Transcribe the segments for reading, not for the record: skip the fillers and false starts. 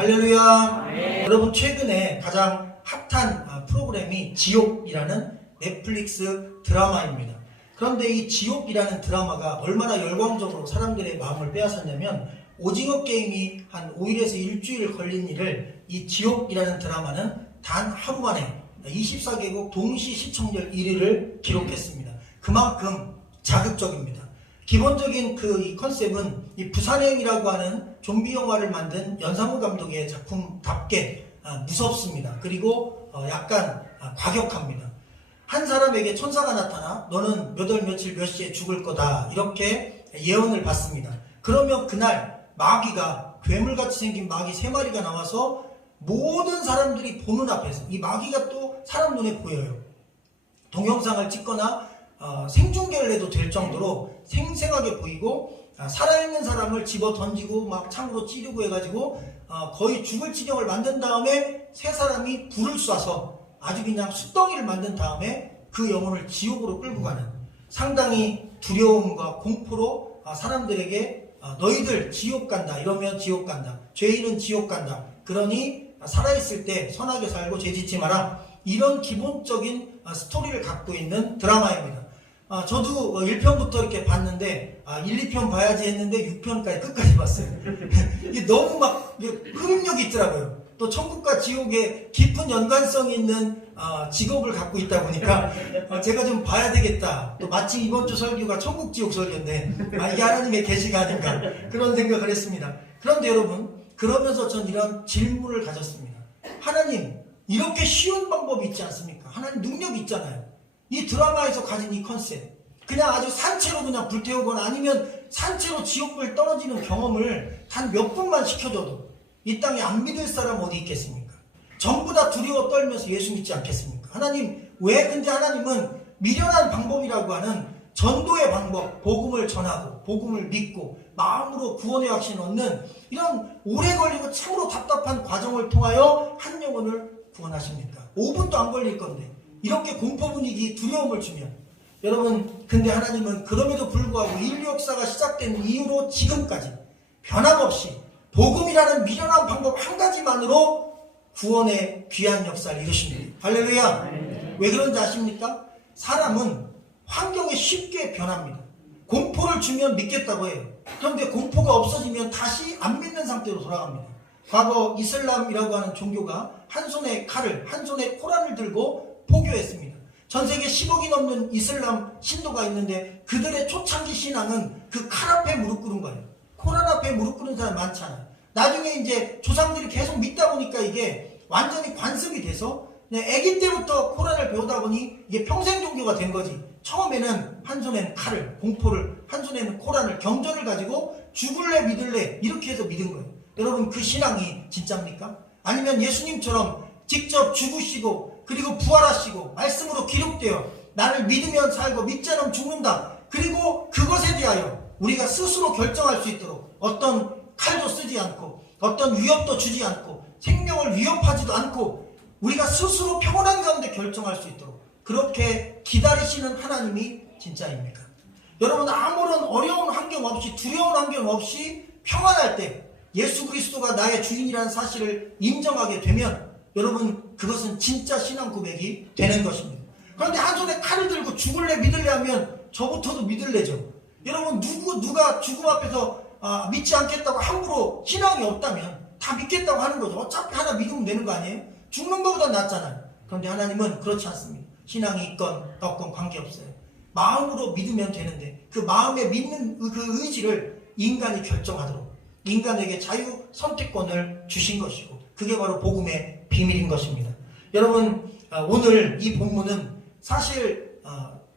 할렐루야. 네. 여러분, 최근에 가장 핫한 프로그램이 지옥이라는 넷플릭스 드라마입니다. 그런데 이 지옥이라는 드라마가 얼마나 열광적으로 사람들의 마음을 빼앗았냐면, 오징어 게임이 한 5일에서 일주일 걸린 일을 이 지옥이라는 드라마는 단 하루 만에 24개국 동시 시청률 1위를 기록했습니다. 그만큼 자극적입니다. 기본적인 이 컨셉은 이 부산행이라고 하는 좀비 영화를 만든 연상호 감독의 작품답게 무섭습니다. 그리고 약간 과격합니다. 한 사람에게 천사가 나타나 너는 몇 월 며칠 몇 시에 죽을 거다, 이렇게 예언을 받습니다. 그러면 그날 마귀가, 괴물같이 생긴 마귀 3마리가 나와서 모든 사람들이 보는 앞에서, 이 마귀가 또 사람 눈에 보여요. 동영상을 찍거나 생중계를 해도 될 정도로 생생하게 보이고, 살아있는 사람을 집어 던지고 막 창으로 찌르고 해가지고 거의 죽을 지경을 만든 다음에 세 사람이 불을 쏴서 아주 그냥 숯덩이를 만든 다음에 그 영혼을 지옥으로 끌고 가는, 상당히 두려움과 공포로 사람들에게 너희들 지옥 간다, 이러면 지옥 간다, 죄인은 지옥 간다, 그러니 살아있을 때 선하게 살고 죄짓지 마라, 이런 기본적인 스토리를 갖고 있는 드라마입니다. 저도 1편부터 이렇게 봤는데 1, 2편 봐야지 했는데 6편까지 끝까지 봤어요. 이게 너무 막 흡입력이 있더라고요. 또 천국과 지옥에 깊은 연관성이 있는 직업을 갖고 있다 보니까 제가 좀 봐야 되겠다. 또 마침 이번 주 설교가 천국 지옥 설교인데 이게 하나님의 계시가 아닌가, 그런 생각을 했습니다. 그런데 여러분, 그러면서 전 이런 질문을 가졌습니다. 하나님, 이렇게 쉬운 방법이 있지 않습니까? 하나님 능력이 있잖아요. 이 드라마에서 가진 이 컨셉, 그냥 아주 산채로 그냥 불태우거나 아니면 산채로 지옥불 떨어지는 경험을 단 몇 분만 시켜줘도 이 땅에 안 믿을 사람 어디 있겠습니까? 전부 다 두려워 떨면서 예수 믿지 않겠습니까? 하나님, 왜 근데 하나님은 미련한 방법이라고 하는 전도의 방법, 복음을 전하고 복음을 믿고 마음으로 구원의 확신을 얻는 이런 오래 걸리고 참으로 답답한 과정을 통하여 한 영혼을 구원하십니까? 5분도 안 걸릴 건데 이렇게 공포 분위기, 두려움을 주면, 여러분, 근데 하나님은 그럼에도 불구하고 인류 역사가 시작된 이후로 지금까지 변함없이 복음이라는 미련한 방법 한 가지만으로 구원의 귀한 역사를 이루십니다. 할렐루야. 왜 그런지 아십니까? 사람은 환경에 쉽게 변합니다. 공포를 주면 믿겠다고 해요. 그런데 공포가 없어지면 다시 안 믿는 상태로 돌아갑니다. 과거 이슬람이라고 하는 종교가 한 손에 칼을, 한 손에 코란을 들고 포교했습니다. 전 세계 10억이 넘는 이슬람 신도가 있는데 그들의 초창기 신앙은 그 칼 앞에 무릎 꿇은 거예요. 코란 앞에 무릎 꿇은 사람 많잖아요. 나중에 이제 조상들이 계속 믿다 보니까 이게 완전히 관습이 돼서 아기 때부터 코란을 배우다 보니 이게 평생 종교가 된 거지. 처음에는 한 손에는 칼을, 공포를, 한 손에는 코란을, 경전을 가지고 죽을래 믿을래 이렇게 해서 믿은 거예요. 여러분, 그 신앙이 진짜입니까? 아니면 예수님처럼 직접 죽으시고 그리고 부활하시고 말씀으로 기록되어 나를 믿으면 살고 믿지 않으면 죽는다, 그리고 그것에 대하여 우리가 스스로 결정할 수 있도록 어떤 칼도 쓰지 않고 어떤 위협도 주지 않고 생명을 위협하지도 않고 우리가 스스로 평온한 가운데 결정할 수 있도록 그렇게 기다리시는 하나님이 진짜입니까? 여러분, 아무런 어려운 환경 없이, 두려운 환경 없이 평안할 때 예수 그리스도가 나의 주인이라는 사실을 인정하게 되면, 여러분, 그것은 진짜 신앙 고백이 되는 것입니다. 그런데 한 손에 칼을 들고 죽을래 믿을래 하면 저부터도 믿을래죠. 여러분, 누가 죽음 앞에서 믿지 않겠다고 함부로 신앙이 없다면 다 믿겠다고 하는 거죠. 어차피 하나 믿으면 되는 거 아니에요? 죽는 것보다 낫잖아요. 그런데 하나님은 그렇지 않습니다. 신앙이 있건 없건 관계없어요. 마음으로 믿으면 되는데 그 마음에 믿는 그 의지를 인간이 결정하도록 인간에게 자유 선택권을 주신 것이고, 그게 바로 복음의 비밀인 것입니다. 여러분, 오늘 이 본문은 사실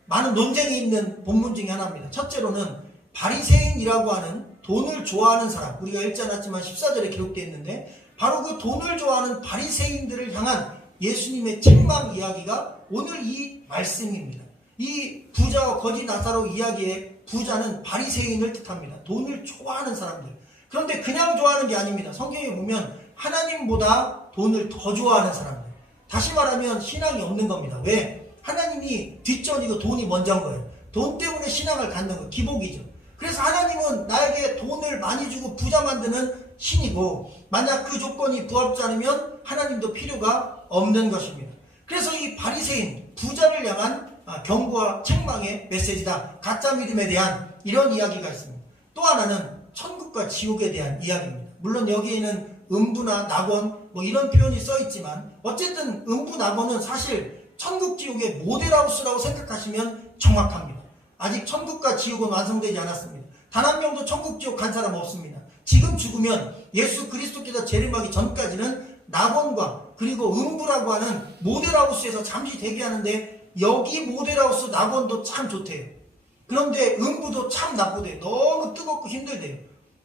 많은 논쟁이 있는 본문 중에 하나입니다. 첫째로는 바리새인이라고 하는 돈을 좋아하는 사람, 우리가 읽지 않았지만 14절에 기록되어 있는데 바로 그 돈을 좋아하는 바리새인들을 향한 예수님의 책망 이야기가 오늘 이 말씀입니다. 이 부자와 거지 나사로 이야기의 부자는 바리새인을 뜻합니다. 돈을 좋아하는 사람들. 그런데 그냥 좋아하는 게 아닙니다. 성경에 보면 하나님보다 돈을 더 좋아하는 사람들. 다시 말하면 신앙이 없는 겁니다. 왜? 하나님이 뒷전이고 돈이 먼저인 거예요. 돈 때문에 신앙을 갖는 거 기복이죠. 그래서 하나님은 나에게 돈을 많이 주고 부자 만드는 신이고 만약 그 조건이 부합지 않으면 하나님도 필요가 없는 것입니다. 그래서 이 바리새인 부자를 향한 경고와 책망의 메시지다. 가짜 믿음에 대한 이런 이야기가 있습니다. 또 하나는 천국과 지옥에 대한 이야기입니다. 물론 여기에는 음부나 낙원 뭐 이런 표현이 써 있지만 어쨌든 음부 낙원은 사실 천국 지옥의 모델하우스라고 생각하시면 정확합니다. 아직 천국과 지옥은 완성되지 않았습니다. 단 한 명도 천국 지옥 간 사람 없습니다. 지금 죽으면 예수 그리스도께서 재림하기 전까지는 낙원과 그리고 음부라고 하는 모델하우스에서 잠시 대기하는데 여기 모델하우스 낙원도 참 좋대요. 그런데 음부도 참 나쁘대요. 너무 뜨겁고 힘들대요.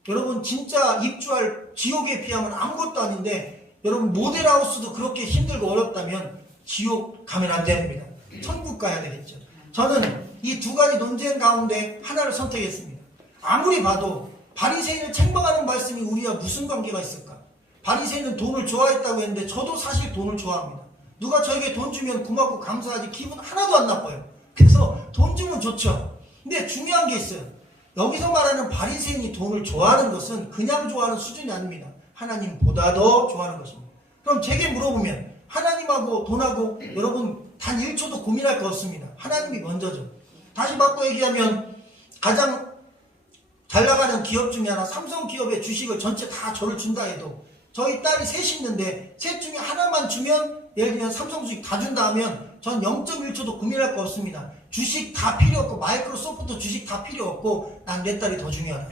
여러분 진짜 입주할 지옥에 비하면 아무것도 아닌데 여러분 모델하우스도 그렇게 힘들고 어렵다면 지옥 가면 안 됩니다. 천국 가야 되겠죠. 저는 이 두 가지 논쟁 가운데 하나를 선택했습니다. 아무리 봐도 바리새인을 책망하는 말씀이 우리와 무슨 관계가 있을까? 바리새인은 돈을 좋아했다고 했는데 저도 사실 돈을 좋아합니다. 누가 저에게 돈 주면 고맙고 감사하지 기분 하나도 안 나빠요. 그래서 돈 주면 좋죠. 근데 중요한 게 있어요. 여기서 말하는 바리새인이 돈을 좋아하는 것은 그냥 좋아하는 수준이 아닙니다. 하나님보다 더 좋아하는 것입니다. 그럼 제게 물어보면 하나님하고 돈하고 여러분 단 1초도 고민할 거 없습니다. 하나님이 먼저죠. 다시 바꿔 얘기하면 가장 잘 나가는 기업 중에 하나 삼성 기업의 주식을 전체 다 저를 준다 해도 저희 딸이 셋이 있는데 셋 중에 하나만 주면 예를 들면 삼성 주식 다 준다 하면 전 0.1초도 고민할 거 없습니다. 주식 다 필요 없고 마이크로소프트 주식 다 필요 없고 난 내 딸이 더 중요하다.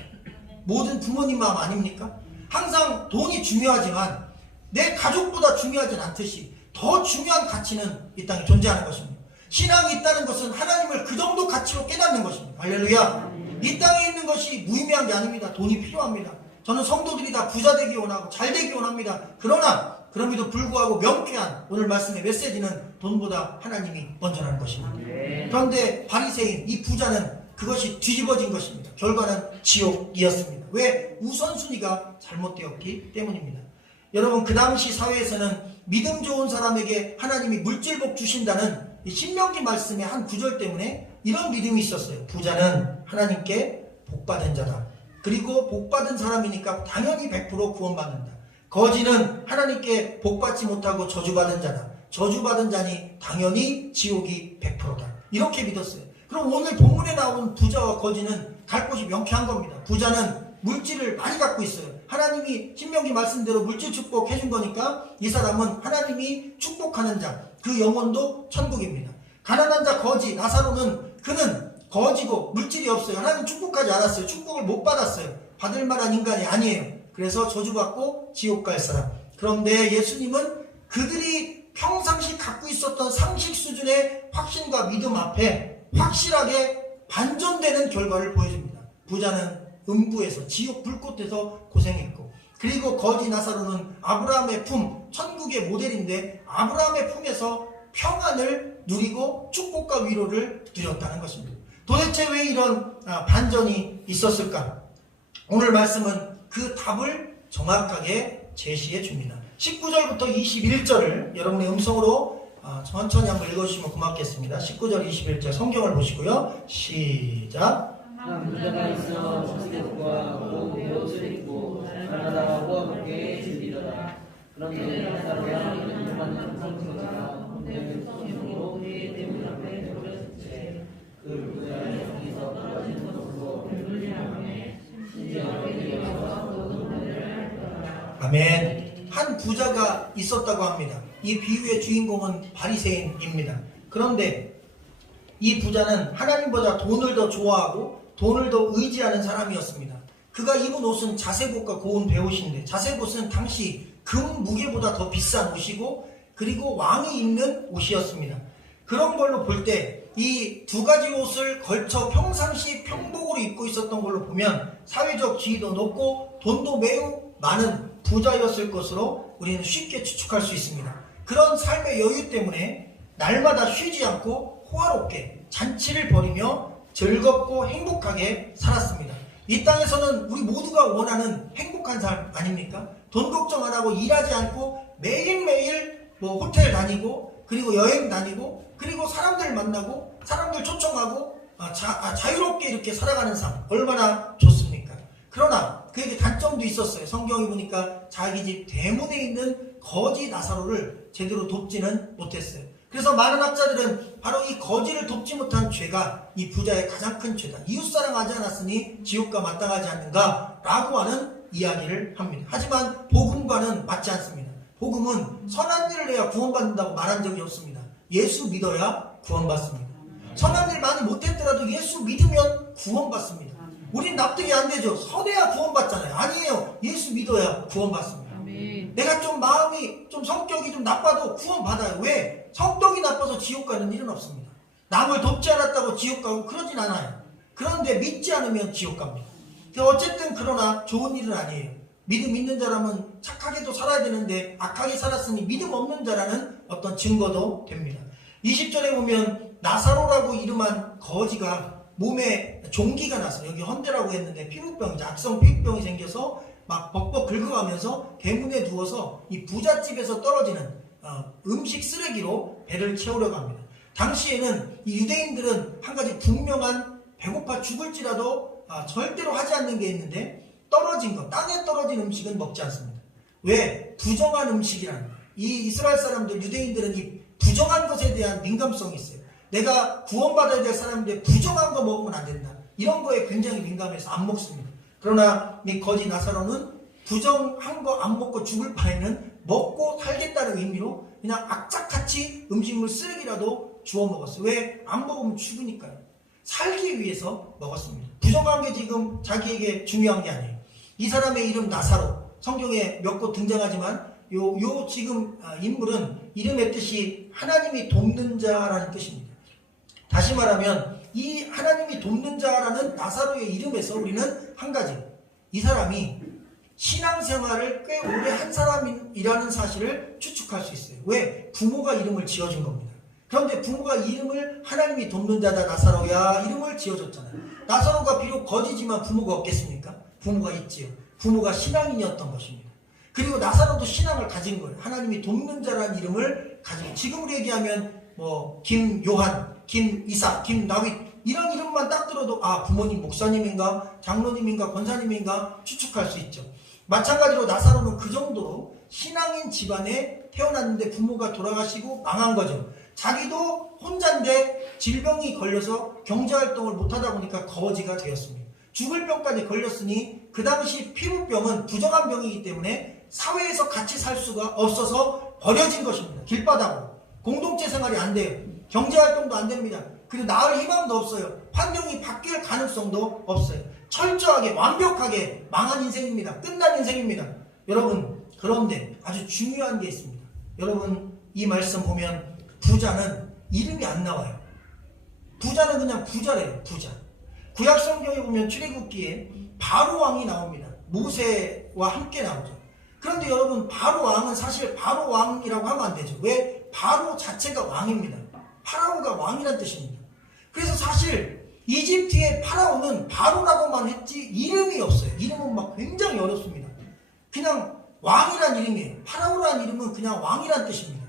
모든 부모님 마음 아닙니까? 항상 돈이 중요하지만 내 가족보다 중요하진 않듯이 더 중요한 가치는 이 땅에 존재하는 것입니다. 신앙이 있다는 것은 하나님을 그 정도 가치로 깨닫는 것입니다. 할렐루야. 이 땅에 있는 것이 무의미한 게 아닙니다. 돈이 필요합니다. 저는 성도들이 다 부자 되기 원하고 잘 되기 원합니다. 그러나 그럼에도 불구하고 명쾌한 오늘 말씀의 메시지는 돈보다 하나님이 먼저라는 것입니다. 그런데 바리새인 이 부자는 그것이 뒤집어진 것입니다. 결과는 지옥이었습니다. 왜? 우선순위가 잘못되었기 때문입니다. 여러분 그 당시 사회에서는 믿음 좋은 사람에게 하나님이 물질복 주신다는 이 신명기 말씀의 한 구절 때문에 이런 믿음이 있었어요. 부자는 하나님께 복받은 자다. 그리고 복받은 사람이니까 당연히 100% 구원받는다. 거지는 하나님께 복받지 못하고 저주받은 자다. 저주받은 자니 당연히 지옥이 100%다. 이렇게 믿었어요. 그럼 오늘 본문에 나온 부자와 거지는 갈 곳이 명쾌한 겁니다. 부자는 물질을 많이 갖고 있어요. 하나님이 신명기 말씀대로 물질 축복 해준 거니까 이 사람은 하나님이 축복하는 자, 그 영혼도 천국입니다. 가난한 자 거지 나사로는 그는 거지고 물질이 없어요. 하나님 축복하지 않았어요. 축복을 못 받았어요. 받을 만한 인간이 아니에요. 그래서 저주받고 지옥 갈 사람. 그런데 예수님은 그들이 평상시 갖고 있었던 상식 수준의 확신과 믿음 앞에 확실하게 반전되는 결과를 보여줍니다. 부자는 음부에서 지옥 불꽃에서 고생했고 그리고 거지 나사로는 아브라함의 품, 천국의 모델인데 아브라함의 품에서 평안을 누리고 축복과 위로를 누렸다는 것입니다. 도대체 왜 이런 반전이 있었을까? 오늘 말씀은 그 답을 정확하게 제시해 줍니다. 19절부터 21절을 여러분의 음성으로 천천히 한번 읽어주시면 고맙겠습니다. 19절 21절 성경을 보시고요. 시작. 한 부자가 있어 주색과 고운 옷을 입고 가나다하고 함께 즐기더라. 그런데 나사로야 받는 상처가 본래 성령으로 그의 대문 앞에 버려진 채그 부자의 성에서 떨어진 것으로 물리함에 심지어 그에게서 노동을 할 거라. 아멘. 한 부자가 있었다고 합니다. 이 비유의 주인공은 바리새인입니다. 그런데 이 부자는 하나님보다 돈을 더 좋아하고 돈을 더 의지하는 사람이었습니다. 그가 입은 옷은 자색옷과 고운 배옷인데 자색옷은 당시 금 무게보다 더 비싼 옷이고 그리고 왕이 입는 옷이었습니다. 그런 걸로 볼 때 이 두 가지 옷을 걸쳐 평상시 평복으로 입고 있었던 걸로 보면 사회적 지위도 높고 돈도 매우 많은 부자였을 것으로 우리는 쉽게 추측할 수 있습니다. 그런 삶의 여유 때문에 날마다 쉬지 않고 호화롭게 잔치를 벌이며 즐겁고 행복하게 살았습니다. 이 땅에서는 우리 모두가 원하는 행복한 삶 아닙니까? 돈 걱정 안 하고 일하지 않고 매일매일 호텔 다니고 그리고 여행 다니고 그리고 사람들 만나고 사람들 초청하고 자유롭게 이렇게 살아가는 삶 얼마나 좋습니까? 그러나 그에게 단점도 있었어요. 성경에 보니까 자기 집 대문에 있는 거지 나사로를 제대로 돕지는 못했어요. 그래서 많은 학자들은 바로 이 거지를 돕지 못한 죄가 이 부자의 가장 큰 죄다. 이웃사랑하지 않았으니 지옥과 마땅하지 않는가 라고 하는 이야기를 합니다. 하지만 복음과는 맞지 않습니다. 복음은 선한 일을 해야 구원받는다고 말한 적이 없습니다. 예수 믿어야 구원받습니다. 선한 일 많이 못했더라도 예수 믿으면 구원받습니다. 우린 납득이 안 되죠. 선해야 구원받잖아요. 아니에요. 예수 믿어야 구원받습니다. 내가 좀 마음이 좀 성격이 좀 나빠도 구원받아요. 왜? 성격이 나빠서 지옥 가는 일은 없습니다. 남을 돕지 않았다고 지옥 가고 그러진 않아요. 그런데 믿지 않으면 지옥 갑니다. 어쨌든 그러나 좋은 일은 아니에요. 믿음 있는 자라면 착하게도 살아야 되는데 악하게 살았으니 믿음 없는 자라는 어떤 증거도 됩니다. 20절에 보면 나사로라고 이름한 거지가 몸에 종기가 나서 여기 헌대라고 했는데 피부병이죠. 악성 피부병이 생겨서 막 벅벅 긁어가면서 대문에 누워서 이 부잣집에서 떨어지는 음식 쓰레기로 배를 채우려고 합니다. 당시에는 이 유대인들은 한 가지 분명한 배고파 죽을지라도 절대로 하지 않는 게 있는데 떨어진 것, 땅에 떨어진 음식은 먹지 않습니다. 왜? 부정한 음식이라는 거예요. 이 이스라엘 사람들, 유대인들은 이 부정한 것에 대한 민감성이 있어요. 내가 구원받아야 될 사람인데 부정한 거 먹으면 안 된다. 이런 거에 굉장히 민감해서 안 먹습니다. 그러나 이 거지 나사로는 부정한 거 안 먹고 죽을 바에는 먹고 살겠다는 의미로 그냥 악착같이 음식물 쓰레기라도 주워 먹었어요. 왜? 안 먹으면 죽으니까요. 살기 위해서 먹었습니다. 부정한 게 지금 자기에게 중요한 게 아니에요. 이 사람의 이름 나사로, 성경에 몇 곳 등장하지만 요 지금 인물은 이름의 뜻이 하나님이 돕는 자라는 뜻입니다. 다시 말하면 이 하나님이 돕는 자라는 나사로의 이름에서 우리는 한 가지, 이 사람이 신앙생활을 꽤 오래 한 사람이라는 사실을 추측할 수 있어요. 왜? 부모가 이름을 지어준 겁니다. 그런데 부모가 이름을 하나님이 돕는 자다 나사로야 이름을 지어줬잖아요. 나사로가 비록 거지지만 부모가 없겠습니까? 부모가 있지요. 부모가 신앙인이었던 것입니다. 그리고 나사로도 신앙을 가진 거예요. 하나님이 돕는 자라는 이름을 가지고, 지금으로 얘기하면 뭐 김요한, 김이사, 김다윗 이런 이름만 딱 들어도 부모님 목사님인가 장로님인가 권사님인가 추측할 수 있죠. 마찬가지로 나사로는 그 정도로 신앙인 집안에 태어났는데 부모가 돌아가시고 망한 거죠. 자기도 혼자인데 질병이 걸려서 경제활동을 못하다 보니까 거지가 되었습니다. 죽을 병까지 걸렸으니 그 당시 피부병은 부정한 병이기 때문에 사회에서 같이 살 수가 없어서 버려진 것입니다. 길바닥으로. 공동체 생활이 안 돼요. 경제활동도 안 됩니다. 그리고 나을 희망도 없어요. 환경이 바뀔 가능성도 없어요. 철저하게 완벽하게 망한 인생입니다. 끝난 인생입니다. 여러분, 그런데 아주 중요한 게 있습니다. 여러분, 이 말씀 보면 부자는 이름이 안 나와요. 부자는 그냥 부자래요. 부자. 구약 성경에 보면 출애굽기에 바로 왕이 나옵니다. 모세와 함께 나오죠. 그런데 여러분, 바로 왕은 사실 바로 왕이라고 하면 안 되죠. 왜? 바로 자체가 왕입니다. 파라오가 왕이란 뜻입니다. 그래서 사실 이집트의 파라오는 바로라고만 했지 이름이 없어요. 이름은 막 굉장히 어렵습니다. 그냥 왕이란 이름이에요. 파라오란 이름은 그냥 왕이란 뜻입니다.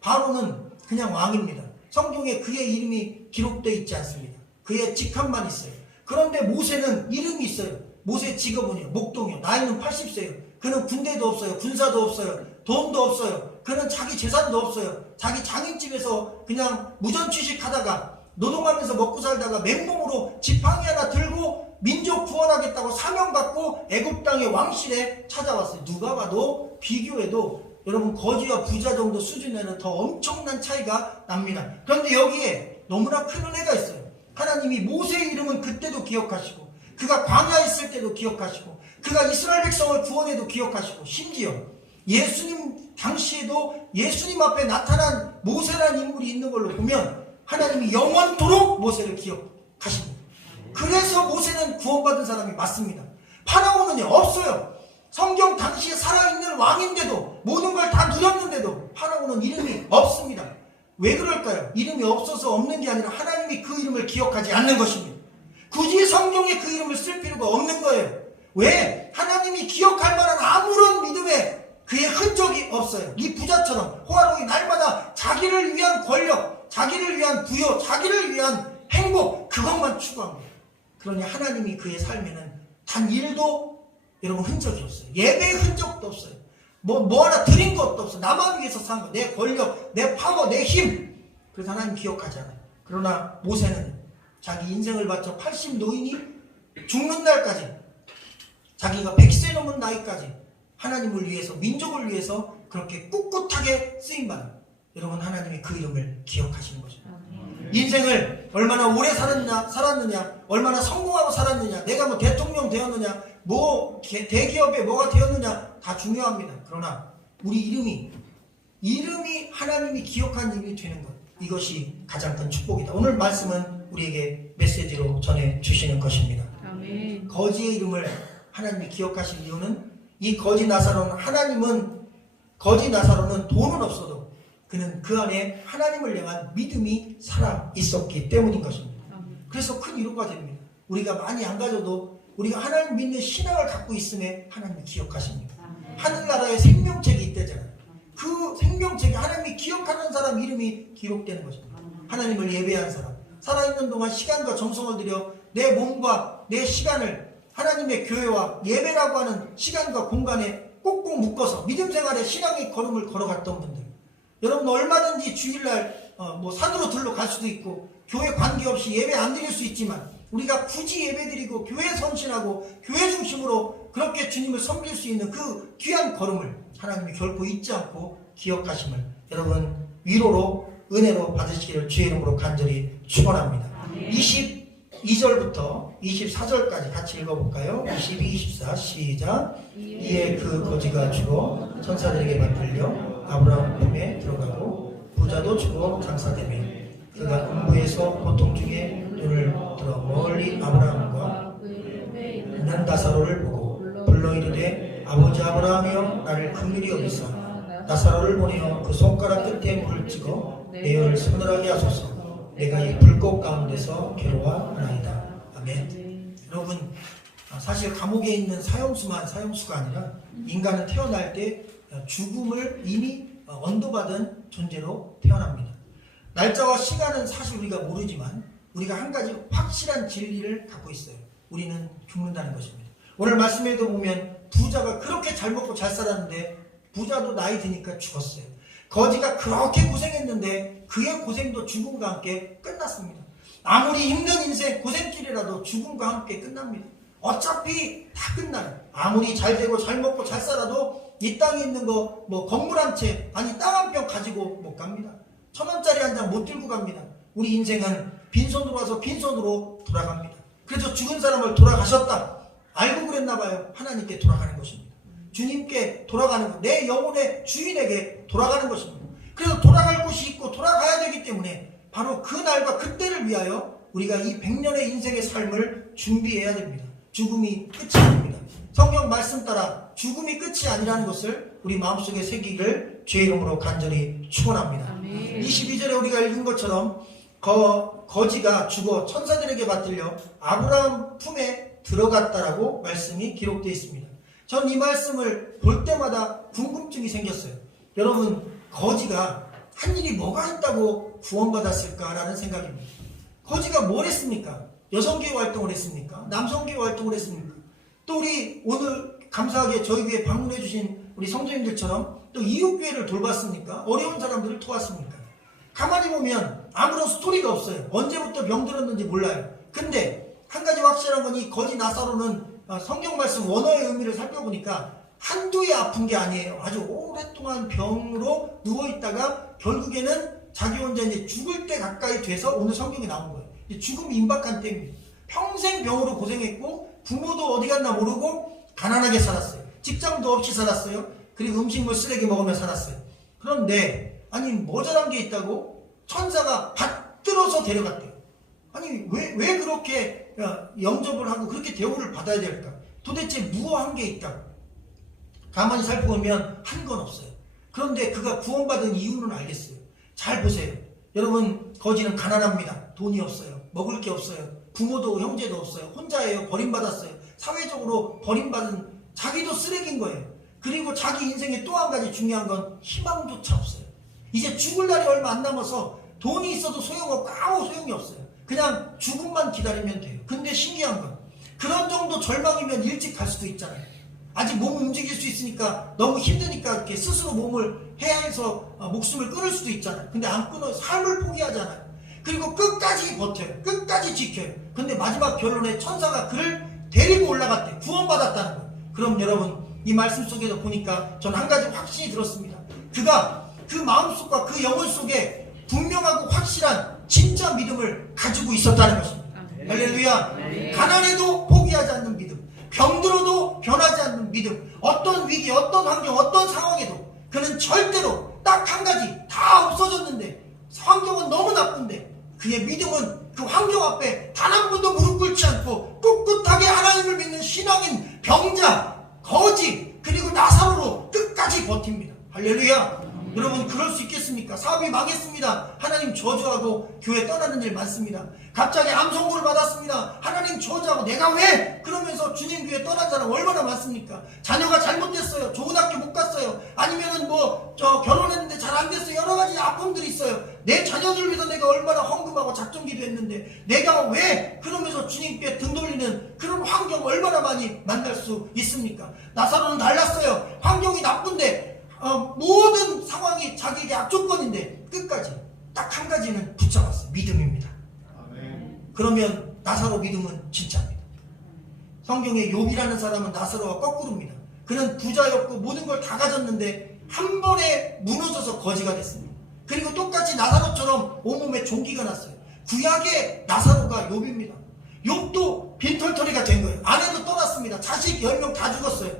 바로는 그냥 왕입니다. 성경에 그의 이름이 기록되어 있지 않습니다. 그의 직함만 있어요. 그런데 모세는 이름이 있어요. 모세 직업은요, 목동이요. 나이는 80세예요. 그는 군대도 없어요. 군사도 없어요. 돈도 없어요. 그는 자기 재산도 없어요. 자기 장인집에서 그냥 무전취식하다가 노동하면서 먹고 살다가 맨몸으로 지팡이 하나 들고 민족 구원하겠다고 사명받고 애굽 땅의 왕실에 찾아왔어요. 누가 봐도 비교해도 여러분 거지와 부자 정도 수준에는 더 엄청난 차이가 납니다. 그런데 여기에 너무나 큰 은혜가 있어요. 하나님이 모세의 이름은 그때도 기억하시고, 그가 광야에 있을 때도 기억하시고, 그가 이스라엘 백성을 구원해도 기억하시고, 심지어 예수님 당시에도 예수님 앞에 나타난 모세라는 인물이 있는 걸로 보면 하나님이 영원토록 모세를 기억하십니다. 그래서 모세는 구원받은 사람이 맞습니다. 파라오는요, 없어요. 성경 당시에 살아있는 왕인데도, 모든 걸 다 누렸는데도 파라오는 이름이 없습니다. 왜 그럴까요? 이름이 없어서 없는 게 아니라 하나님이 그 이름을 기억하지 않는 것입니다. 굳이 성경에 그 이름을 쓸 필요가 없는 거예요. 왜? 하나님이 기억할 만한 아무런 믿음에 그의 흔적이 없어요. 이 부자처럼 호화로이 날마다 자기를 위한 권력, 자기를 위한 부여, 자기를 위한 행복, 그것만 추구합니다. 그러니 하나님이 그의 삶에는 단 1도 여러분 흔적이 없어요. 예배의 흔적도 없어요. 뭐 하나 드린 것도 없어. 나만 위해서 산 거. 내 권력, 내 파워, 내 힘. 그래서 하나님 기억하지 않아요. 그러나 모세는 자기 인생을 바쳐 80 노인이 죽는 날까지, 자기가 100세 넘은 나이까지 하나님을 위해서, 민족을 위해서 그렇게 꿋꿋하게 쓰임받아. 여러분, 하나님이 그 이름을 기억하시는 거죠. 인생을 얼마나 오래 살았느냐, 얼마나 성공하고 살았느냐, 내가 뭐 대통령 되었느냐, 뭐 대기업에 뭐가 되었느냐, 다 중요합니다. 그러나 우리 이름이 하나님이 기억한 이름이 되는 것, 이것이 가장 큰 축복이다. 오늘 말씀은 우리에게 메시지로 전해주시는 것입니다. 아멘. 거지의 이름을 하나님이 기억하신 이유는, 이 거지 나사로는 거지 나사로는 돈은 없어도 그는 그 안에 하나님을 향한 믿음이 살아 있었기 때문인 것입니다. 그래서 큰 위로가 됩니다. 우리가 많이 안 가져도 우리가 하나님 믿는 신앙을 갖고 있음에 하나님이 기억하십니다. 하늘나라에 생명책이 있대잖아요. 그 생명책에 하나님이 기억하는 사람 이름이 기록되는 것입니다. 하나님을 예배한 사람, 살아있는 동안 시간과 정성을 들여 내 몸과 내 시간을 하나님의 교회와 예배라고 하는 시간과 공간에 꼭꼭 묶어서 믿음 생활에 신앙의 걸음을 걸어갔던 분들, 여러분 얼마든지 주일날 산으로 들러갈 수도 있고 교회 관계없이 예배 안 드릴 수 있지만, 우리가 굳이 예배 드리고 교회 선신하고 교회 중심으로 그렇게 주님을 섬길 수 있는 그 귀한 걸음을 하나님이 결코 잊지 않고 기억하심을 여러분 위로로, 은혜로 받으시기를 주의 이름으로 간절히 축원합니다. 22절부터 24절까지 같이 읽어볼까요? 22, 24 시작. 이에 그 거지가 죽어 천사들에게 맞들려 아브라함 품에 들어가고 부자도 죽어 장사되며 그가 음부에서 고통 중에 눈을 들어 멀리 아브라함과 있는 나사로를 보고 불러 이르되 아버지 아브라함이여 나를 긍휼히 여기사 나사로를 보내어 그 손가락 끝에 물을 찍어 내 혀를 서늘하게 하소서. 내가 이 불꽃 가운데서 괴로워하나이다. 아멘. 여러분, 사실 감옥에 있는 사형수가 아니라 인간은 태어날 때 죽음을 이미 언도받은 존재로 태어납니다. 날짜와 시간은 사실 우리가 모르지만 우리가 한 가지 확실한 진리를 갖고 있어요. 우리는 죽는다는 것입니다. 오늘 말씀에도 보면 부자가 그렇게 잘 먹고 잘 살았는데 부자도 나이 드니까 죽었어요. 거지가 그렇게 고생했는데 그의 고생도 죽음과 함께 끝났습니다. 아무리 힘든 인생 고생길이라도 죽음과 함께 끝납니다. 어차피 다 끝나요. 아무리 잘 되고 잘 먹고 잘 살아도 이 땅에 있는 거 건물 한 채, 아니 땅 한 평 가지고 못 갑니다. 1,000원짜리 한 장 못 들고 갑니다. 우리 인생은 빈손으로 와서 빈손으로 돌아갑니다. 그래서 죽은 사람을 돌아가셨다 알고 그랬나 봐요. 하나님께 돌아가는 것입니다. 주님께 돌아가는 것, 내 영혼의 주인에게 돌아가는 것입니다. 그래서 돌아갈 곳이 있고 돌아가야 되기 때문에 바로 그 날과 그때를 위하여 우리가 이 100년의 인생의 삶을 준비해야 됩니다. 죽음이 끝이 아닙니다. 성경 말씀 따라 죽음이 끝이 아니라는 것을 우리 마음속에 새기기를 주의 이름으로 간절히 축원합니다. 22절에 우리가 읽은 것처럼 거지가 죽어 천사들에게 받들려 아브라함 품에 들어갔다라고 말씀이 기록되어 있습니다. 전 이 말씀을 볼 때마다 궁금증이 생겼어요. 여러분, 거지가 한 일이 뭐가 있다고 구원받았을까라는 생각입니다. 거지가 뭘 했습니까? 여성교회 활동을 했습니까? 남성교회 활동을 했습니까? 또 우리 오늘 감사하게 저희 교회 방문해 주신 우리 성도님들처럼 또 이웃교회를 돌봤습니까? 어려운 사람들을 도왔습니까? 가만히 보면 아무런 스토리가 없어요. 언제부터 병들었는지 몰라요. 근데 한 가지 확실한 건 이 거지 나사로는 성경 말씀 원어의 의미를 살펴보니까 한두 해 아픈 게 아니에요. 아주 오랫동안 병으로 누워있다가 결국에는 자기 혼자 이제 죽을 때 가까이 돼서 오늘 성경에 나온 거예요. 죽음이 임박한 때입니다. 평생 병으로 고생했고 부모도 어디 갔나 모르고 가난하게 살았어요. 직장도 없이 살았어요. 그리고 음식물 쓰레기 먹으며 살았어요. 그런데 아니 모자란 게 있다고 천사가 받들어서 데려갔대요. 아니 왜 그렇게 영접을 하고 그렇게 대우를 받아야 될까? 도대체 무엇한 게 있다고? 가만히 살펴보면 한 건 없어요. 그런데 그가 구원받은 이유는 알겠어요. 잘 보세요. 여러분, 거지는 가난합니다. 돈이 없어요. 먹을 게 없어요. 부모도 형제도 없어요. 혼자예요. 버림받았어요. 사회적으로 버림받은, 자기도 쓰레기인 거예요. 그리고 자기 인생에 또 한 가지 중요한 건 희망조차 없어요. 이제 죽을 날이 얼마 안 남아서 돈이 있어도 소용없고 아무 소용이 없어요. 그냥 죽음만 기다리면 돼요. 근데 신기한 건 그런 정도 절망이면 일찍 갈 수도 있잖아요. 아직 몸을 움직일 수 있으니까 너무 힘드니까 이렇게 스스로 몸을 해야 해서 목숨을 끊을 수도 있잖아요. 근데 안 끊어요. 삶을 포기하잖아요. 그리고 끝까지 버텨요. 끝까지 지켜요. 근데 마지막 결론에 천사가 그를 데리고 올라갔대. 구원받았다는 거예요. 그럼 여러분, 이 말씀 속에서 보니까 전 한 가지 확신이 들었습니다. 그가 그 마음속과 그 영혼 속에 분명하고 확실한 진짜 믿음을 가지고 있었다는 것입니다. 할렐루야. 가난해도 포기하지 않는 믿음, 병들어도 변하지 않는 믿음, 어떤 위기, 어떤 환경, 어떤 상황에도 그는 절대로 딱 한 가지, 다 없어졌는데 환경은 너무 나쁜데 그의 믿음은 그 환경 앞에 단 한 번도 무릎 꿇지 않고 꿋꿋하게 하나님을 믿는 신앙인 병자, 거지, 그리고 나사로로 끝까지 버팁니다. 할렐루야. 여러분, 그럴 수 있겠습니까? 사업이 망했습니다. 하나님 저주하고 교회 떠나는 일 많습니다. 갑자기 암 선고를 받았습니다. 하나님 저주하고 내가 왜? 그러면서 주님 교회 떠난 사람 얼마나 많습니까? 자녀가 잘못됐어요. 좋은 학교 못 갔어요. 아니면은 결혼했는데 잘 안 됐어요. 여러 가지 아픔들이 있어요. 내 자녀들 위해서 내가 얼마나 헌금하고 작정기도 했는데 내가 왜? 그러면서 주님께 등 돌리는 그런 환경 얼마나 많이 만날 수 있습니까? 나사로는 달랐어요. 환경이 나쁜데 모든 상황이 자기에게 악조건인데 끝까지 딱 한 가지는 붙잡았어요. 믿음입니다. 그러면 나사로 믿음은 진짜입니다. 성경에 욥이라는 사람은 나사로와 거꾸로입니다. 그는 부자였고 모든 걸 다 가졌는데 한 번에 무너져서 거지가 됐습니다. 그리고 똑같이 나사로처럼 온몸에 종기가 났어요. 구약의 나사로가 욥입니다. 욥도 빈털터리가 된 거예요. 아내도 떠났습니다. 자식 10명 다 죽었어요.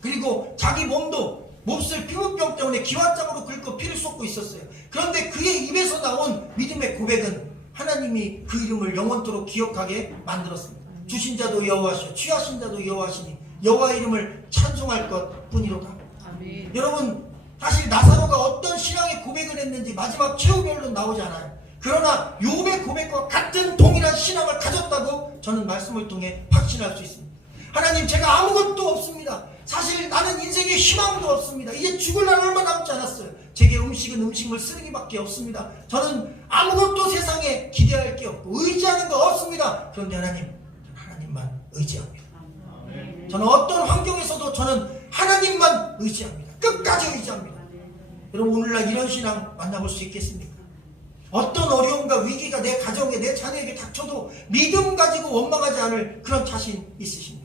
그리고 자기 몸도 몹쓸 피부병 때문에 기왓장으로 긁고 피를 쏟고 있었어요. 그런데 그의 입에서 나온 믿음의 고백은 하나님이 그 이름을 영원토록 기억하게 만들었습니다. 주신 자도 여호와시오 취하신 자도 여호와시니 여호와 이름을 찬송할 것 뿐이로다. 아멘. 여러분, 사실 나사로가 어떤 신앙의 고백을 했는지 마지막 최후별로 나오지 않아요. 그러나 욥의 고백과 같은 동일한 신앙을 가졌다고 저는 말씀을 통해 확신할 수 있습니다. 하나님, 제가 아무것도 없습니다. 사실 나는 인생에 희망도 없습니다. 이제 죽을 날 얼마 남지 않았어요. 제게 음식은 음식물 쓰레기밖에 없습니다. 저는 아무것도 세상에 기대할 게 없고 의지하는 거 없습니다. 그런데 하나님만 의지합니다. 저는 어떤 환경에서도 저는 하나님만 의지합니다. 끝까지 의지합니다. 여러분, 오늘날 이런 신앙 만나볼 수 있겠습니까? 어떤 어려움과 위기가 내 가정에, 내 자녀에게 닥쳐도 믿음 가지고 원망하지 않을 그런 자신 있으십니까?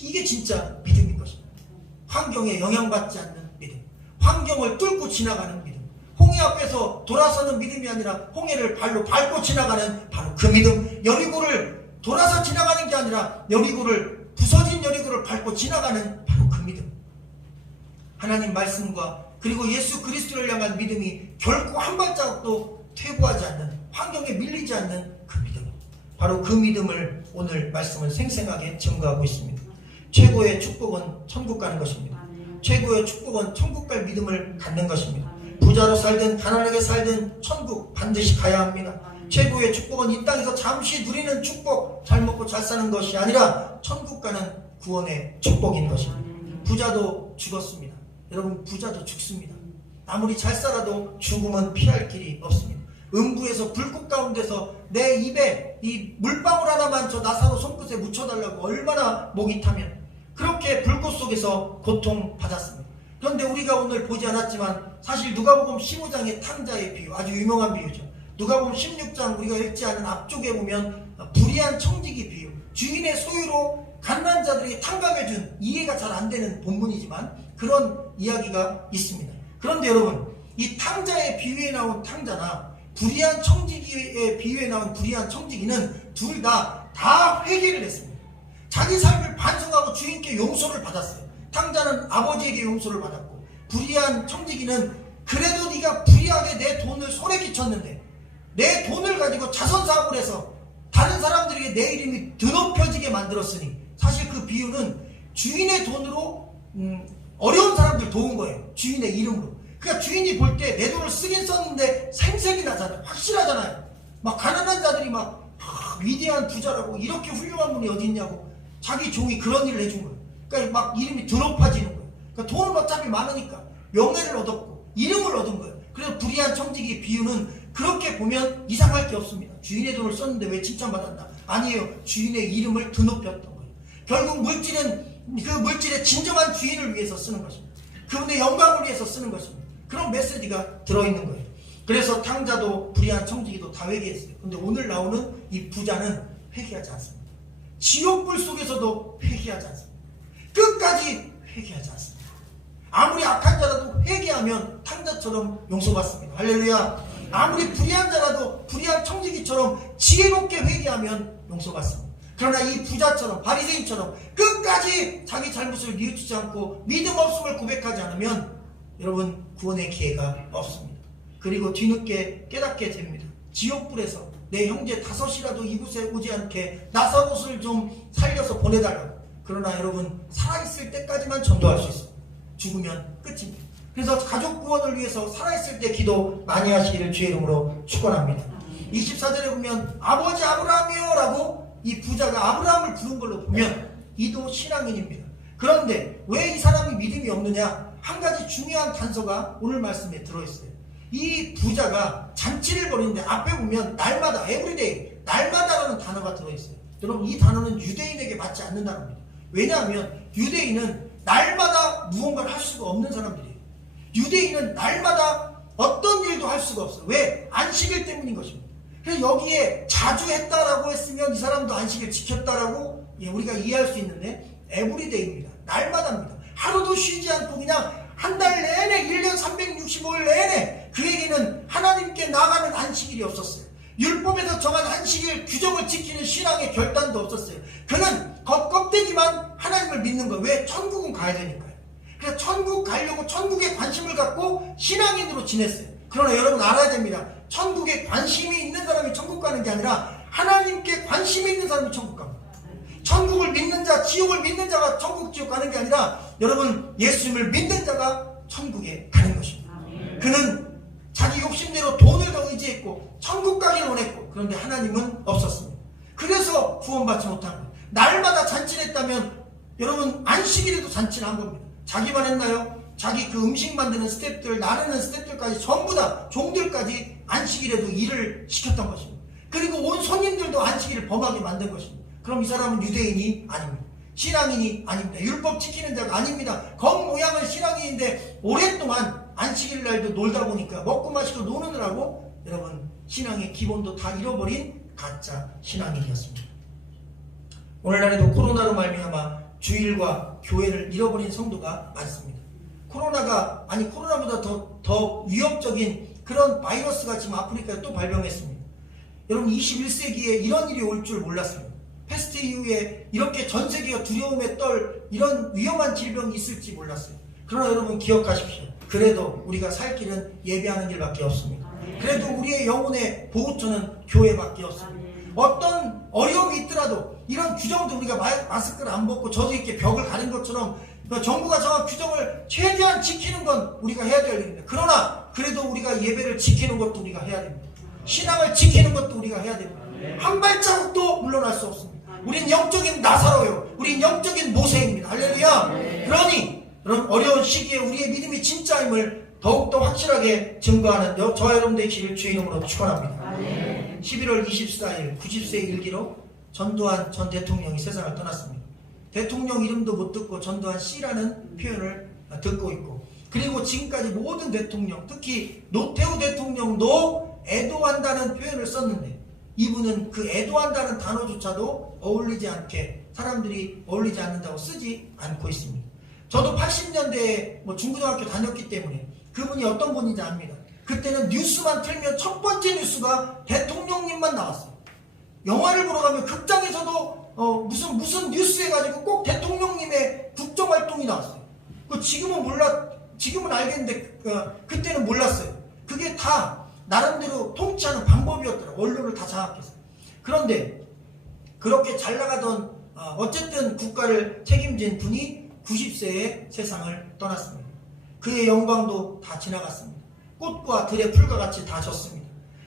이게 진짜 믿음인 것입니다. 환경에 영향받지 않는 믿음, 환경을 뚫고 지나가는 믿음, 홍해 앞에서 돌아서는 믿음이 아니라 홍해를 발로 밟고 지나가는 바로 그 믿음, 여리고를 돌아서 지나가는 게 아니라 부서진 여리고를 밟고 지나가는 바로 그 믿음, 하나님 말씀과 그리고 예수 그리스도를 향한 믿음이 결코 한 발자국도 퇴보하지 않는, 환경에 밀리지 않는 그 믿음, 바로 그 믿음을 오늘 말씀은 생생하게 증거하고 있습니다. 최고의 축복은 천국 가는 것입니다. 최고의 축복은 천국 갈 믿음을 갖는 것입니다. 부자로 살든 가난하게 살든 천국 반드시 가야 합니다. 최고의 축복은 이 땅에서 잠시 누리는 축복, 잘 먹고 잘 사는 것이 아니라 천국 가는 구원의 축복인 것입니다. 부자도 죽었습니다. 여러분, 부자도 죽습니다. 아무리 잘 살아도 죽음은 피할 길이 없습니다. 음부에서 불꽃 가운데서 내 입에 이 물방울 하나만 저 나사로 손끝에 묻혀달라고 얼마나 목이 타면 그렇게 불꽃 속에서 고통받았습니다. 그런데 우리가 오늘 보지 않았지만 사실 누가복음 15장의 탕자의 비유, 아주 유명한 비유죠. 누가복음 16장 우리가 읽지 않은 앞쪽에 보면 불의한 청지기 비유, 주인의 소유로 갓난 자들에게 탕감해준, 이해가 잘 안 되는 본문이지만 그런 이야기가 있습니다. 그런데 여러분, 이 탕자의 비유에 나온 탕자나 불의한 청지기의 비유에 나온 불의한 청지기는 둘 다 회개를 했습니다. 자기 삶을 반성하고 주인께 용서를 받았어요. 탕자는 아버지에게 용서를 받았고, 불의한 청지기는 그래도 네가 불의하게 내 돈을 손에 끼쳤는데 내 돈을 가지고 자선사업을 해서 다른 사람들에게 내 이름이 드높여지게 만들었으니, 사실 그 비유는 주인의 돈으로 어려운 사람들 도운 거예요. 주인의 이름으로. 그러니까 주인이 볼 때 내 돈을 쓰긴 썼는데 생색이 나잖아요. 확실하잖아요. 막 가난한 자들이 막 위대한 부자라고, 이렇게 훌륭한 분이 어디 있냐고 자기 종이 그런 일을 해준 거예요. 그러니까 막 이름이 드높아지는 거예요. 그러니까 돈은 어차피 많으니까 명예를 얻었고 이름을 얻은 거예요. 그래서 불의한 청지기의 비유는 그렇게 보면 이상할 게 없습니다. 주인의 돈을 썼는데 왜 칭찬받았나? 아니에요. 주인의 이름을 드높였던 거예요. 결국 물질은 그 물질의 진정한 주인을 위해서 쓰는 것입니다. 그분의 영광을 위해서 쓰는 것입니다. 그런 메시지가 들어있는 거예요. 그래서 탕자도 불의한 청지기도 다 회개했어요. 근데 오늘 나오는 이 부자는 회개하지 않습니다. 지옥불 속에서도 회개하지 않습니다. 끝까지 회개하지 않습니다. 아무리 악한 자라도 회개하면 탕자처럼 용서받습니다. 할렐루야. 아무리 불의한 자라도 불의한 청지기처럼 지혜롭게 회개하면 용서받습니다. 그러나 이 부자처럼 바리새인처럼 끝까지 자기 잘못을 뉘우치지 않고 믿음 없음을 고백하지 않으면 여러분 구원의 기회가 없습니다. 그리고 뒤늦게 깨닫게 됩니다. 지옥불에서 내 형제 5이라도 이곳에 오지 않게 나사롯을 좀 살려서 보내달라고. 그러나 여러분 살아있을 때까지만 전도할 수 있어요. 죽으면 끝입니다. 그래서 가족 구원을 위해서 살아있을 때 기도 많이 하시기를 주의 이름으로 축원합니다. 24절에 보면 아버지 아브라함이요 라고 이 부자가 아브라함을 부른 걸로 보면 이도 신앙인입니다. 그런데 왜 이 사람이 믿음이 없느냐? 한 가지 중요한 단서가 오늘 말씀에 들어있어요. 이 부자가 잔치를 벌이는데 앞에 보면 날마다 에브리데이 날마다라는 단어가 들어있어요. 여러분 이 단어는 유대인에게 맞지 않는 단어입니다. 왜냐하면 유대인은 날마다 무언가를 할 수가 없는 사람들이에요. 유대인은 날마다 어떤 일도 할 수가 없어요. 왜? 안식일 때문인 것입니다. 그래서 여기에 자주 했다라고 했으면 이 사람도 안식일 지켰다라고 우리가 이해할 수 있는데 에브리데이입니다. 날마다입니다. 하루도 쉬지 않고 그냥 한 달 내내 1년 365일 내내 그에게는 하나님께 나가는 안식일이 없었어요. 율법에서 정한 안식일 규정을 지키는 신앙의 결단도 없었어요. 그는 겉껍데기만 하나님을 믿는 거예요. 왜? 천국은 가야 되니까요. 그래서 천국 가려고 천국에 관심을 갖고 신앙인으로 지냈어요. 그러나 여러분 알아야 됩니다. 천국에 관심이 있는 사람이 천국 가는 게 아니라 하나님께 관심이 있는 사람이 천국 갑니다. 천국을 믿는 자, 지옥을 믿는 자가 천국, 지옥 가는 게 아니라 여러분 예수님을 믿는 자가 천국에 가는 것입니다. 그는 자기 욕심대로 돈을 더 의지했고 천국 가기를 원했고 그런데 하나님은 없었습니다. 그래서 구원받지 못한 거예요. 날마다 잔치를 했다면 여러분 안식일에도 잔치를 한 겁니다. 자기만 했나요? 자기 그 음식 만드는 스태프들, 나르는 스태프들까지 전부 다 종들까지 안식일에도 일을 시켰던 것입니다. 그리고 온 손님들도 안식일을 범하게 만든 것입니다. 그럼 이 사람은 유대인이 아닙니다. 신앙인이 아닙니다. 율법 지키는 자가 아닙니다. 겉모양은 신앙인인데 오랫동안 안식일 날도 놀다 보니까 먹고 마시고 노느라고 여러분 신앙의 기본도 다 잃어버린 가짜 신앙인이었습니다. 오늘날에도 코로나로 말미암아 주일과 교회를 잃어버린 성도가 많습니다. 코로나보다 더 위협적인 그런 바이러스가 지금 아프리카에 또 발병했습니다. 여러분 21세기에 이런 일이 올 줄 몰랐습니다. 패스트 이후에 이렇게 전 세계가 두려움에 떨 이런 위험한 질병이 있을지 몰랐어요. 그러나 여러분 기억하십시오. 그래도 우리가 살 길은 예배하는 길밖에 없습니다. 그래도 우리의 영혼의 보호처는 교회밖에 없습니다. 어떤 어려움이 있더라도 이런 규정도 우리가 마스크를 안 벗고 저도 이렇게 벽을 가린 것처럼 정부가 정한 규정을 최대한 지키는 건 우리가 해야 될 일입니다. 그러나 그래도 우리가 예배를 지키는 것도 우리가 해야 됩니다. 신앙을 지키는 것도 우리가 해야 됩니다. 한 발자국도 물러날 수 없습니다. 우린 영적인 나사로요. 우린 영적인 모세입니다. 할렐루야. 그러니 여러분 어려운 시기에 우리의 믿음이 진짜임을 더욱더 확실하게 증거하는 저와 여러분 되시기를 주의 이름으로 축원합니다. 11월 24일 90세 일기로 전두환 전 대통령이 세상을 떠났습니다. 대통령 이름도 못 듣고 전두환 씨라는 표현을 듣고 있고 그리고 지금까지 모든 대통령 특히 노태우 대통령도 애도한다는 표현을 썼는데 이분은 그 애도한다는 단어조차도 어울리지 않게 사람들이 어울리지 않는다고 쓰지 않고 있습니다. 저도 80년대에 중고등학교 다녔기 때문에 그분이 어떤 분인지 압니다. 그때는 뉴스만 틀면 첫 번째 뉴스가 대통령님만 나왔어요. 영화를 보러 가면 극장에서도 무슨 뉴스 해가지고 꼭 대통령님의 국정활동이 나왔어요. 지금은 알겠는데 그때는 몰랐어요. 그게 다 나름대로 통치하는 방법이었더라고요. 언론을 다 장악해서. 그런데 그렇게 잘 나가던 어쨌든 국가를 책임진 분이 90세에 세상을 떠났습니다. 그의 영광도 다 지나갔습니다. 꽃과 들의 풀과 같이 다 졌습니다.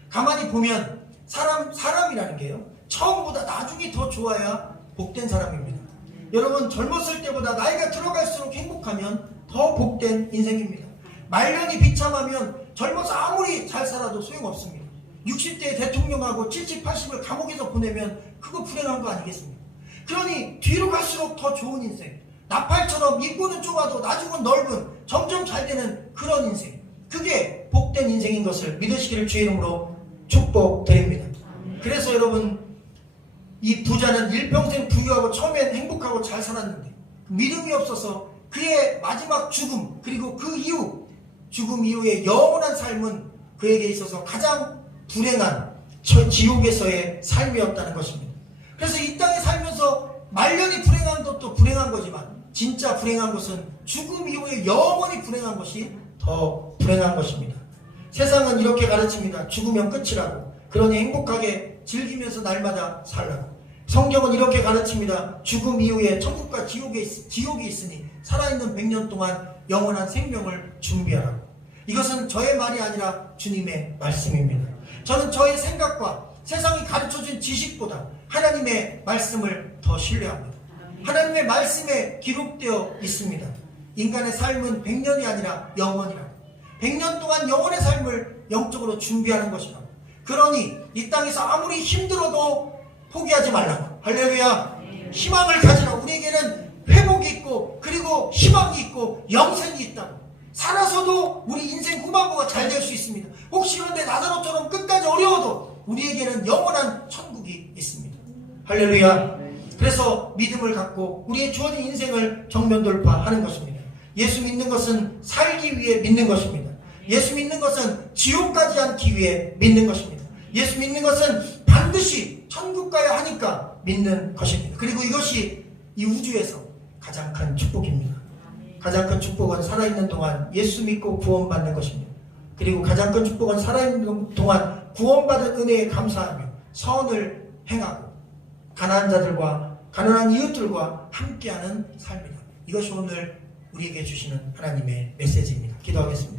가만히 보면 사람이라는 게요. 처음보다 나중이 더 좋아야 복된 사람입니다. 여러분 젊었을 때보다 나이가 들어갈수록 행복하면 더 복된 인생입니다. 말년이 비참하면 젊어서 아무리 잘 살아도 소용없습니다. 60대에 대통령하고 70, 80을 감옥에서 보내면 그거 불행한 거 아니겠습니까? 그러니 뒤로 갈수록 더 좋은 인생, 나팔처럼 입구는 좁아도 나중은 넓은 점점 잘 되는 그런 인생, 그게 복된 인생인 것을 믿으시기를 주의 이름으로 축복드립니다. 그래서 여러분, 이 부자는 일평생 부유하고 처음엔 행복하고 잘 살았는데 믿음이 없어서 그의 마지막 죽음, 그리고 그 이후 죽음 이후의 영원한 삶은 그에게 있어서 가장 불행한 지옥에서의 삶이었다는 것입니다. 그래서 이 땅에 살면서 말년이 불행한 것도 불행한 거지만 진짜 불행한 것은 죽음 이후에 영원히 불행한 것이 더 불행한 것입니다. 세상은 이렇게 가르칩니다. 죽으면 끝이라고. 그러니 행복하게 즐기면서 날마다 살라고. 성경은 이렇게 가르칩니다. 죽음 이후에 천국과 지옥이 있으니 살아있는 100년 동안 영원한 생명을 준비하라고. 이것은 저의 말이 아니라 주님의 말씀입니다. 저는 저의 생각과 세상이 가르쳐준 지식보다 하나님의 말씀을 더 신뢰합니다. 하나님의 말씀에 기록되어 있습니다. 인간의 삶은 100년이 아니라 영원이라고. 100년 동안 영원의 삶을 영적으로 준비하는 것이라고. 그러니 이 땅에서 아무리 힘들어도 포기하지 말라고. 할렐루야. 희망을 가지라. 우리에게는 회복이 있고 그리고 희망이 있고 영생이 있다고. 살아서도 우리 인생 후반부가 잘 될 수 있습니다. 혹시 그런데 나사로처럼 끝까지 어려워도 우리에게는 영원한 천국이 있습니다. 할렐루야. 그래서 믿음을 갖고 우리의 주어진 인생을 정면 돌파하는 것입니다. 예수 믿는 것은 살기 위해 믿는 것입니다. 예수 믿는 것은 지옥 가지 않기 위해 믿는 것입니다. 예수 믿는 것은 반드시 천국 가야 하니까 믿는 것입니다. 그리고 이것이 이 우주에서 가장 큰 축복입니다. 가장 큰 축복은 살아있는 동안 예수 믿고 구원받는 것입니다. 그리고 가장 큰 축복은 살아있는 동안 구원받은 은혜에 감사하며 선을 행하고 가난한 자들과 가난한 이웃들과 함께하는 삶이다. 이것이 오늘 우리에게 주시는 하나님의 메시지입니다. 기도하겠습니다.